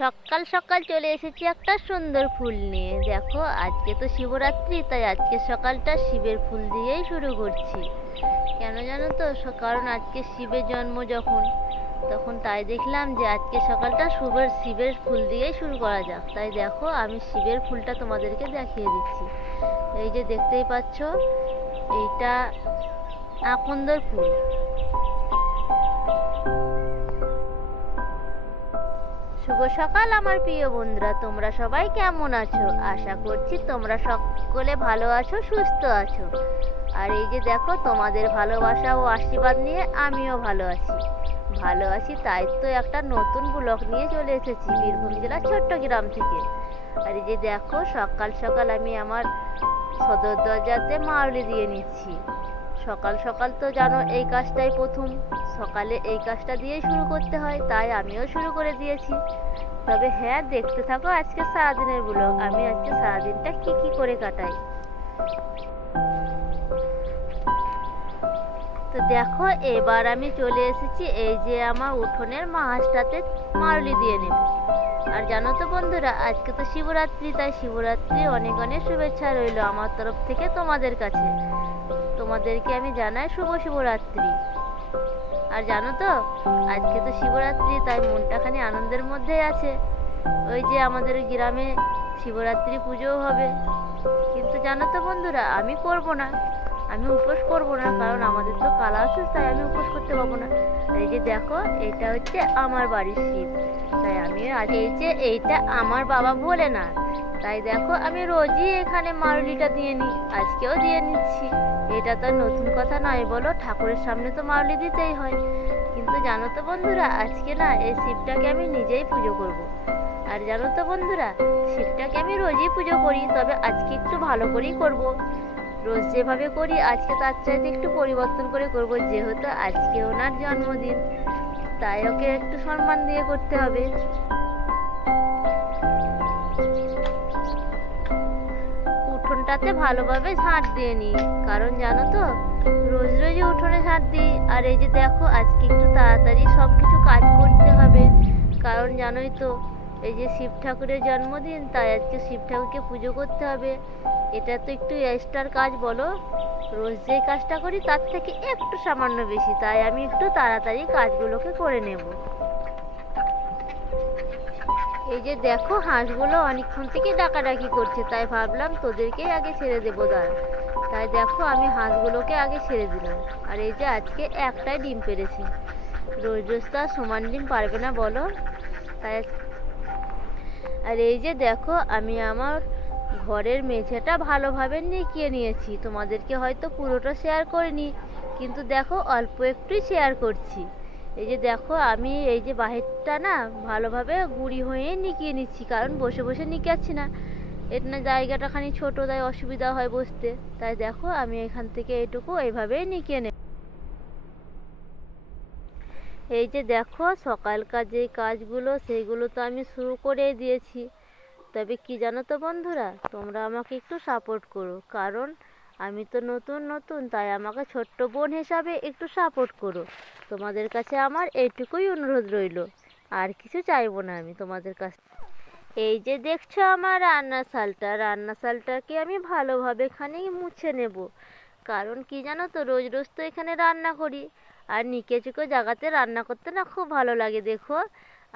সকাল সকাল চলে এসেছি একটা সুন্দর ফুল নিয়ে। দেখো আজকে তো শিবরাত্রি, তাই আজকে সকালটা শিবের ফুল দিয়েই শুরু করছি। কেন জানো তো, কারণ আজকে শিবের জন্ম যখন, তখন তাই দেখলাম যে আজকে সকালটা শিবের ফুল দিয়েই শুরু করা যাক। তাই দেখো আমি শিবের ফুলটা তোমাদেরকে দেখিয়ে দিচ্ছি। এই যে দেখতেই পাচ্ছ, এইটা আকন্দর ফুল। শুভ সকাল আমার প্রিয় বন্ধুরা, তোমরা সবাই কেমন আছো? আশা করছি তোমরা সকলে ভালো আছো, সুস্থ আছো। আর এই যে দেখো, তোমাদের ভালোবাসা ও আশীর্বাদ নিয়ে আমিও ভালো আছি। তাই তো একটা নতুন ব্লগ নিয়ে চলে এসেছি বীরভূম জেলার ছোট্ট গ্রাম থেকে। আর এই যে দেখো, সকাল সকাল আমি আমার সদর দরজাতে মারুলি দিয়ে নিচ্ছি। সকাল সকাল তো জানো এই কাজটাই প্রথম, সকালে এই কাজটা দিয়েই শুরু করতে হয়, তাই আমিও শুরু করে দিয়েছি। তবে হ্যাঁ, দেখতে থাকো আজকে সারাদিনের ব্লগ, আমি আজকে সারাদিনটা কি করে কাটাই। তো দেখো, এবার আমি চলে এসেছি এই যে আমার উঠোনের মাছটাতে মারুলি দিয়ে নেব। আর জানো তো বন্ধুরা, আজকে তো শিবরাত্রি, তাই শিবরাত্রি অনেক অনেক শুভেচ্ছা রইল আমার তরফ থেকে তোমাদের কাছে। তোমাদেরকে আমি জানাই শুভ শিবরাত্রি। আর জানো তো, আজকে তো শিবরাত্রি, তাই মনটা খানি আনন্দের মধ্যেই আছে। ওই যে আমাদের গ্রামে শিবরাত্রি পুজোও হবে। কিন্তু জানো তো বন্ধুরা, আমি উপোস করবো না, কারণ আমাদের তো কালা অসুখ, তাই আমি উপোস করতে পারবো না। এই যে দেখো, এটা হচ্ছে আমার বাড়ির শিব, তাই আমি আজ এইটা আমার বাবা ভোলেনাথ। তাই দেখো, আমি রোজই এখানে মারুলিটা দিয়ে নিই, আজকেও দিয়ে নিচ্ছি। এটা তো নতুন কথা নয় বলো, ঠাকুরের সামনে তো মারুলি দিতেই হয়। কিন্তু জানো তো বন্ধুরা, আজকে না এই শিবটাকে আমি নিজেই পুজো করব। আর জানো তো বন্ধুরা, শিবটাকে আমি রোজই পুজো করি, তবে আজকে একটু ভালো করেই করব। রোজ যেভাবে করি আজকে তার চাইতে একটু পরিবর্তন করে করব, যেহেতু আজকে ওনার জন্মদিন, তাই ওকে একটু সম্মান দিয়ে করতে হবে। উঠোনটাতে ভালোভাবে ঝাঁট দিয়ে নিই, কারণ জানো তো রোজ রোজই উঠোনে ঝাঁট দিই। আর এই যে দেখো, আজকে একটু তাড়াতাড়ি সব কিছু কাজ করতে হবে, কারণ জানোই তো এই যে শিব ঠাকুরের জন্মদিন, তাই আজকে শিব ঠাকুরকে পুজো করতে হবে। এটা তো একটু এক্সট্রার কাজ বলো, রোজ যে কাজটা করি তার থেকে একটু সামান্য বেশি, তাই আমি একটু তাড়াতাড়ি কাজগুলোকে করে নেব। এই যে দেখো, হাঁসগুলো অনেকক্ষণ থেকে ডাকাডাকি করছে, তাই ভাবলাম তোদেরকেই আগে ছেড়ে দেবো, দাঁড়া। তাই দেখো, আমি হাঁসগুলোকে আগে ছেড়ে দিলাম। আর এই যে আজকে একটাই ডিম পেড়েছে, রোজ রোজ তো আর সমান ডিম পারবে না বলো, তাই। আর এই যে দেখো, আমি আমার ঘরের মেঝেটা ভালোভাবে নিকিয়ে নিয়েছি। তোমাদেরকে হয়তো পুরোটা শেয়ার করিনি, কিন্তু দেখো অল্প একটুই শেয়ার করছি। এই যে দেখো, আমি এই যে বাহিরটা না ভালোভাবে গুঁড়ি হয়ে নিকিয়ে নিচ্ছি, কারণ বসে বসে নিকাচ্ছি না, এটা না জায়গাটা খানি ছোটো, তাই অসুবিধা হয় বসতে। তাই দেখো, আমি এখান থেকে এইটুকু এইভাবেই নিকিয়ে নেব। এই যে দেখো, সকালকার যে কাজগুলো সেইগুলো তো আমি শুরু করে দিয়েছি। তবে কি জানো তো বন্ধুরা, তোমরা আমাকে একটু সাপোর্ট করো, কারণ আমি তো নতুন, তাই আমাকে ছোট্ট বোন হিসাবে একটু সাপোর্ট করো। তোমাদের কাছে আমার এইটুকুই অনুরোধ রইল, আর কিছু চাইবো না আমি তোমাদের কাছে। এই যে দেখছো আমার রান্নাশালটাকে আমি ভালোভাবে খানি মুছে নেব, কারণ কি জানো তো, রোজ রোজ তো এখানে রান্না করি, আর নিকে চুকে জায়গাতে রান্না করতে না খুব ভালো লাগে দেখো।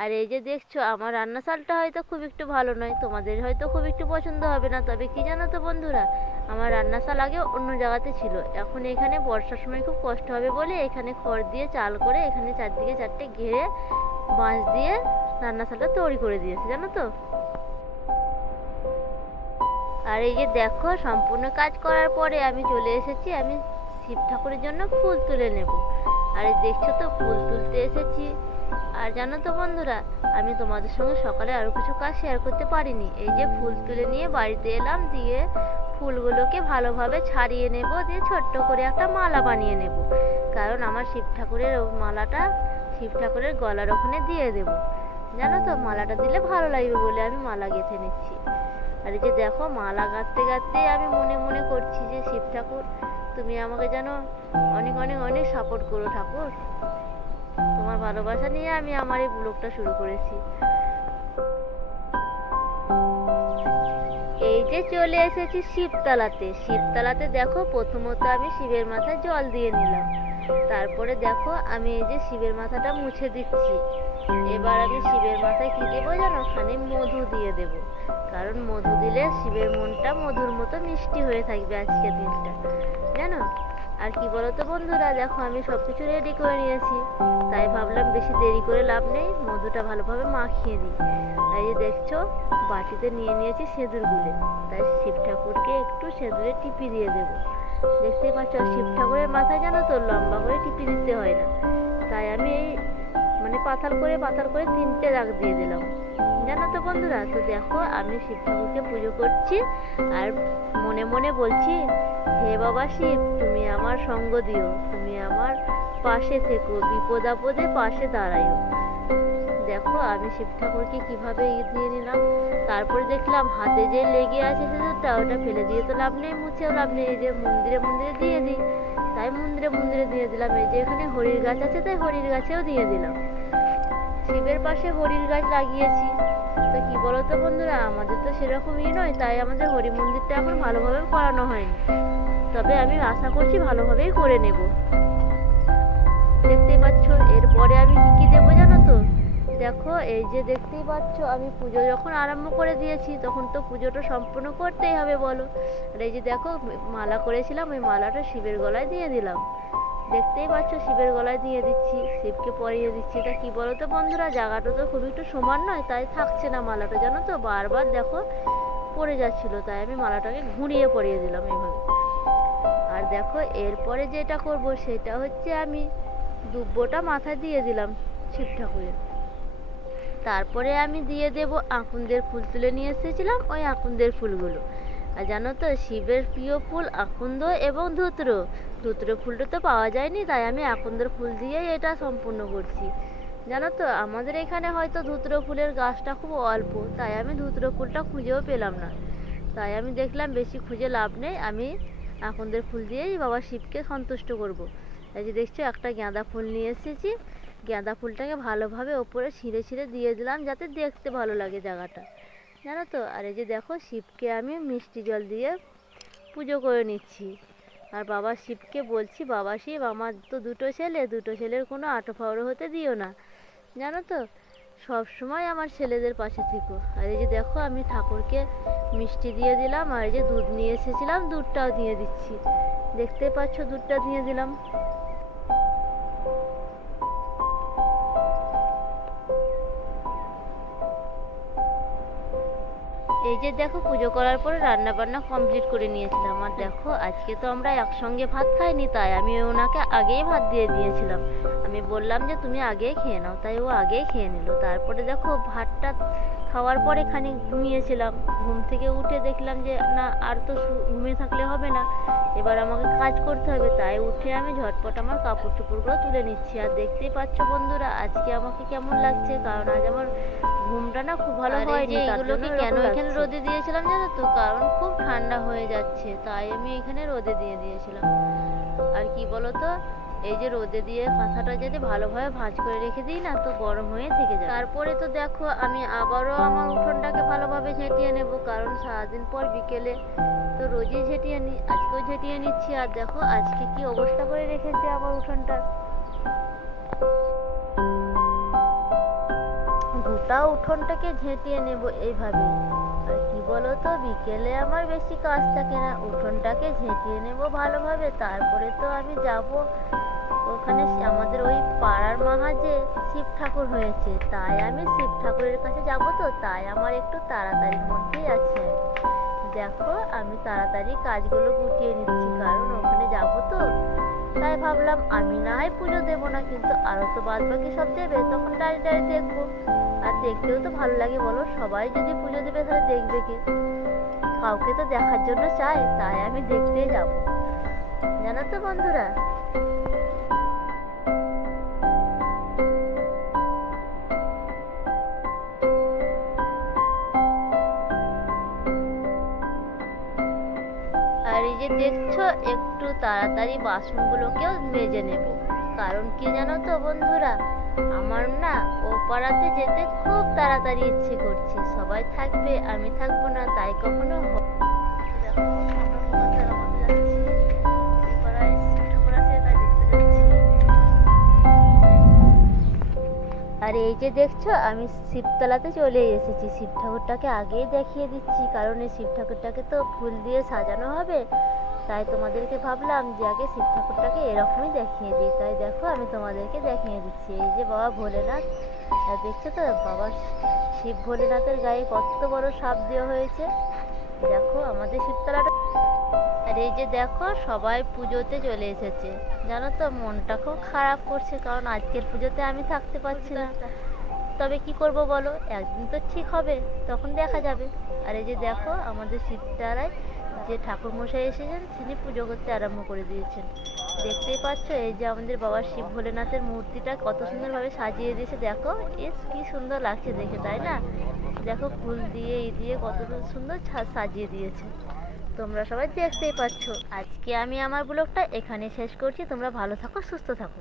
আর এই যে দেখছো, আমার রান্নাশালটা হয়তো খুব একটু ভালো নয়, তোমাদের হয়তো খুব একটু পছন্দ হবে না, তবে কি জানো তো বন্ধুরা, আমার রান্নাশাল আগে অন্য জায়গাতে ছিল, এখন এখানে বর্ষার সময় খুব কষ্ট হবে বলে এখানে খড় দিয়ে চাল করে এখানে চারদিকে চারটে ঘিরে বাঁশ দিয়ে রান্নাশালটা তৈরি করে দিয়েছে, জানো তো। আর এই যে দেখো, সম্পূর্ণ কাজ করার পরে আমি চলে এসেছি, আমি শিব ঠাকুরের জন্য ফুল তুলে নেব। আর এই দেখছো তো, ফুল তুলতে এসেছি। আর জানো তো বন্ধুরা, আমি তোমাদের সঙ্গে সকালে আরও কিছু কাজ শেয়ার করতে পারিনি। এই যে ফুল তুলে নিয়ে বাড়িতে এলাম, দিয়ে ফুলগুলোকে ভালোভাবে ছাড়িয়ে নেব, দিয়ে ছোট্ট করে একটা মালা বানিয়ে নেব, কারণ আমার শিব ঠাকুরের মালাটা শিব ঠাকুরের গলার ওখানে দিয়ে দেব। জানো তো, মালাটা দিলে ভালো লাগবে বলে আমি মালা গেঁথে নিচ্ছি। আর এই যে দেখো, মালা গাঁথতে গাঁথতে আমি মনে মনে করছি যে শিব ঠাকুর, তুমি আমাকে যেন অনেক অনেক অনেক সাপোর্ট করো ঠাকুর। তোমার ভালোবাসা নিয়ে আমি আমার এই ব্লগটা শুরু করেছি। চলে এসেছি শিবতলাতে। শিবতলাতে দেখো প্রথমত আমি শিবের মাথায় জল দিয়ে নিলাম, তারপরে দেখো আমি এই যে শিবের মাথাটা মুছে দিচ্ছি। এবার আমি শিবের মাথায় কি দেবো জানো, খানি মধু দিয়ে দেব, কারণ মধু দিলে শিবের মনটা মধুর মতো মিষ্টি হয়ে থাকবে আজকের দিনটা, জানো। আর কি বলতো বন্ধুরা, দেখো আমি সব কিছু রেডি করে নিয়েছি, তাই ভাবলাম বেশি দেরি করে লাভ নেই, মধুটা ভালোভাবে মাখিয়ে দিই। তাই যে দেখছো বাটিতে নিয়ে নিয়েছি সিঁদুর গুলে, তাই শিব ঠাকুরকে একটু সিঁদুরে টিপি দিয়ে দেবো। দেখতেই পাচ্ছ শিব ঠাকুরের মাথায় জানো তো লম্বা করে টিপি দিতে হয় না, তাই আমি এই পাতাল করে 3টে দাগ দিয়ে দিলাম, জানো তো বন্ধুরা। তো দেখো আমি শিব ঠাকুরকে পুজো করছি আর মনে মনে বলছি, হে বাবা শিব, তুমি আমার সঙ্গ দিও, তুমি আমার পাশে থেকো, বিপদ আপদে পাশে দাঁড়াইও। দেখো আমি শিব ঠাকুরকে কিভাবে দিয়ে নিলাম, তারপরে দেখলাম হাতে যে লেগে আছে সিঁদুরটা, ওটা ফেলে দিয়ে তো লাভ নেই, মুছেও লাভ নেই, এই যে মন্দিরে মন্দিরে দিয়ে দিই, তাই মন্দিরে মন্দিরে দিয়ে দিলাম। এই যে এখানে হরির গাছ আছে, তাই হরির গাছেও দিয়ে দিলাম। শিবের পাশে হরির গাছ লাগিয়েছি। তো কি বলতো বন্ধুরা, আমাদের তো সেরকমই নয়, তাই আমাদের হরি মন্দিরটা এখন ভালোভাবে করানো হয়নি, তবে আমি আশা করছি ভালোভাবেই করে নেব। দেখতেই পাচ্ছ এরপরে আমি কি কি দেবো জানো তো, দেখো এই যে দেখতেই পাচ্ছ আমি পুজো যখন আরম্ভ করে দিয়েছি, তখন তো পুজোটা সম্পূর্ণ করতেই হবে বলো। আর এই যে দেখো মালা করেছিলাম, ওই মালাটা শিবের গলায় দিয়ে দিলাম। দেখতেই পাচ্ছ শিবের গলায় দিয়ে দিচ্ছি, শিবকে পরিয়ে দিচ্ছি। তা কি বলতো বন্ধুরা, জায়গাটা তো খুব একটু সমান নয়, তাই থাকছে না মালাটা, জানো তো, বারবার দেখো পড়ে যাচ্ছিল, তাই আমি মালাটাকে ঘুরিয়ে পরিয়ে দিলাম এইভাবে। আর দেখো এরপরে যেটা করব সেটা হচ্ছে আমি দুব্বোটা মাথায় দিয়ে দিলাম শিব ঠাকুরের, তারপরে আমি দিয়ে দেব আকুন্দের ফুল, তুলে নিয়ে এসেছিলাম ওই আকুন্দের ফুলগুলো। আর জানো তো শিবের প্রিয় ফুল আকুন্দ এবং ধুত্র ফুলটা তো পাওয়া যায়নি, তাই আমি আকুন্দের ফুল দিয়েই এটা সম্পূর্ণ করছি, জানো তো। আমাদের এখানে হয়তো ধুত্র ফুলের গাছটা খুব অল্প, তাই আমি ধুত্র ফুলটা খুঁজেও পেলাম না, তাই আমি দেখলাম বেশি খুঁজে লাভ নেই, আমি আকুন্দের ফুল দিয়েই বাবা শিবকে সন্তুষ্ট করব। এই যে দেখছো একটা গাঁদা ফুল নিয়ে এসেছি, গাঁদা ফুলটাকে ভালোভাবে ওপরে ছিঁড়ে ছিঁড়ে দিয়ে দিলাম, যাতে দেখতে ভালো লাগে জায়গাটা, জানো তো। আর এই যে দেখো শিবকে আমি মিষ্টি জল দিয়ে পুজো করে নিচ্ছি। আর বাবা শিবকে বলছি, বাবা শিব আমার তো দুটো ছেলের কোনো আটো ফাওড়ো হতে দিও না, জানো তো, সব সময় আমার ছেলেদের পাশে থেকো। আর এই যে দেখো আমি ঠাকুরকে মিষ্টি দিয়ে দিলাম, আর এই যে দুধ নিয়ে এসেছিলাম দুধটাও দিয়ে দিচ্ছি, দেখতে পাচ্ছ দুধটা দিয়ে দিলাম। এই যে দেখো পুজো করার পরে রান্না বান্না কমপ্লিট করে নিয়েছিলাম। আর দেখো আজকে তো আমরা একসঙ্গে ভাত খাইনি, তাই আমি ওনাকে আগেই ভাত দিয়ে দিয়েছিলাম, আমি বললাম যে তুমি আগেই খেয়ে নাও, তাই ও আগেই খেয়ে নিল। তারপরে দেখো ভাতটা খাওয়ার পরে খানিক ঘুমিয়েছিলাম, ঘুম থেকে উঠে দেখলাম যে না আর তো ঘুমিয়ে থাকলে হবে না, এবার আমাকে কাজ করতে হবে, তাই উঠে আমি ঝটপট আমার কাপড় চোপড়গুলো তুলে নিচ্ছি। আর দেখতেই পাচ্ছ বন্ধুরা আজকে আমাকে কেমন লাগছে, কারণ আজ আমার ঘুমটা না খুব ভালো হয়নি। এগুলোকে কেন এখানে রোদে দিয়েছিলাম জানো তো, কারণ খুব ঠান্ডা হয়ে যাচ্ছে, তাই আমি এখানে রোদে দিয়ে দিয়েছিলাম। আর কি বলতো, এই যে রোদে দিয়ে কাঁথাটা যদি ভালোভাবে ভাঁজ করে রেখে দিই না, তো গরম হয়ে থেকে যায়। তারপরে তো দেখো আমি আবারও আমার উঠোনটাকে ভালোভাবে ঝেঁটিয়ে নেব, কারণ সারাদিন পর বিকেলে তো রোজই ঝেঁটিয়ে নিই, আজকেও ঝেঁটিয়ে নিচ্ছি। আর দেখো আজকে কি অবস্থা করে রেখেছে আমার উঠোনটা, গোটা উঠোনটাকে ঝেঁটিয়ে নেব এইভাবে। আর কি বলতো, বিকেলে আমার বেশি কাজ থাকে না, উঠোনটাকে ঝেঁটিয়ে নেব ভালোভাবে, তারপরে তো আমি যাব ওখানে আমাদের ওই পাড়ার মাহাজে শিব ঠাকুর হয়েছে, তাই আমি শিব ঠাকুরের কাছে যাব, তো তাই আমার একটু তাড়াতাড়ির মধ্যেই আছে। দেখো আমি তাড়াতাড়ি কাজগুলো গুটিয়ে নিচ্ছি, কারণ ওখানে যাব তো, তাই ভাবলাম আমি না হয় পুজো দেবো না, কিন্তু আরও তো বাদ বাকি সব দেবে, তখন দাঁড়িয়ে দাঁড়িয়ে দেখবো। আর দেখতেও তো ভালো লাগে বলো, সবাই যদি পুজো দেবে তাহলে দেখবে কে, কাউকে তো দেখার জন্য চাই, তাই আমি দেখতেই যাব, জানো তো বন্ধুরা। আর এই যে দেখছো একটু তাড়াতাড়ি বাসনগুলোকেও মেজে নেব, কারণ কি জানো তো বন্ধুরা, আমার না ও পাড়াতে যেতে খুব তাড়াতাড়ি ইচ্ছে করছে, সবাই থাকবে আমি থাকবো না, তাই কখনো দেখো আমরা কোথাও বেড়াতে যাচ্ছি, এই পাড়ায় শিব ঠাকুর আছে তাই দেখতে যাচ্ছি। আর এই যে দেখছো আমি শিবতলাতে চলে এসেছি। শিব ঠাকুরটাকে আগেই দেখিয়ে দিচ্ছি, কারণ এই শিব ঠাকুরটাকে তো ফুল দিয়ে সাজানো হবে, তাই তোমাদেরকে ভাবলাম যে আগে শিব ঠাকুরটাকে এরকমই দেখিয়ে দিই। তাই দেখো আমি তোমাদেরকে দেখিয়ে দিচ্ছি। এই যে বাবা ভোলেনাথ, আর দেখছো তো বাবা শিব ভোলেনাথের গায়ে কত বড় সাপ দেওয়া হয়েছে। দেখো আমাদের শিবতলাটা। আর এই যে দেখো সবাই পুজোতে চলে এসেছে। জানো তো মনটা খুব খারাপ করছে, কারণ আজকের পুজোতে আমি থাকতে পারছি না। তবে কি করব বলো, একদিন তো ঠিক হবে, তখন দেখা যাবে। আর এই যে দেখো আমাদের শিবতলায় যে ঠাকুর মশাই এসেছেন তিনি পুজো করতে আরম্ভ করে দিয়েছেন। দেখতেই পাচ্ছ এই যে আমাদের বাবা শিব ভোলেনাথের মূর্তিটা কত সুন্দরভাবে সাজিয়ে দিয়েছে। দেখো কি সুন্দর লাগছে দেখে, তাই না? দেখো ফুল দিয়ে দিয়ে কত সুন্দর সাজিয়ে দিয়েছে। তোমরা সবাই দেখতেই পাচ্ছ। আজকে আমি আমার ব্লগটা এখানে শেষ করছি। তোমরা ভালো থাকো, সুস্থ থাকো।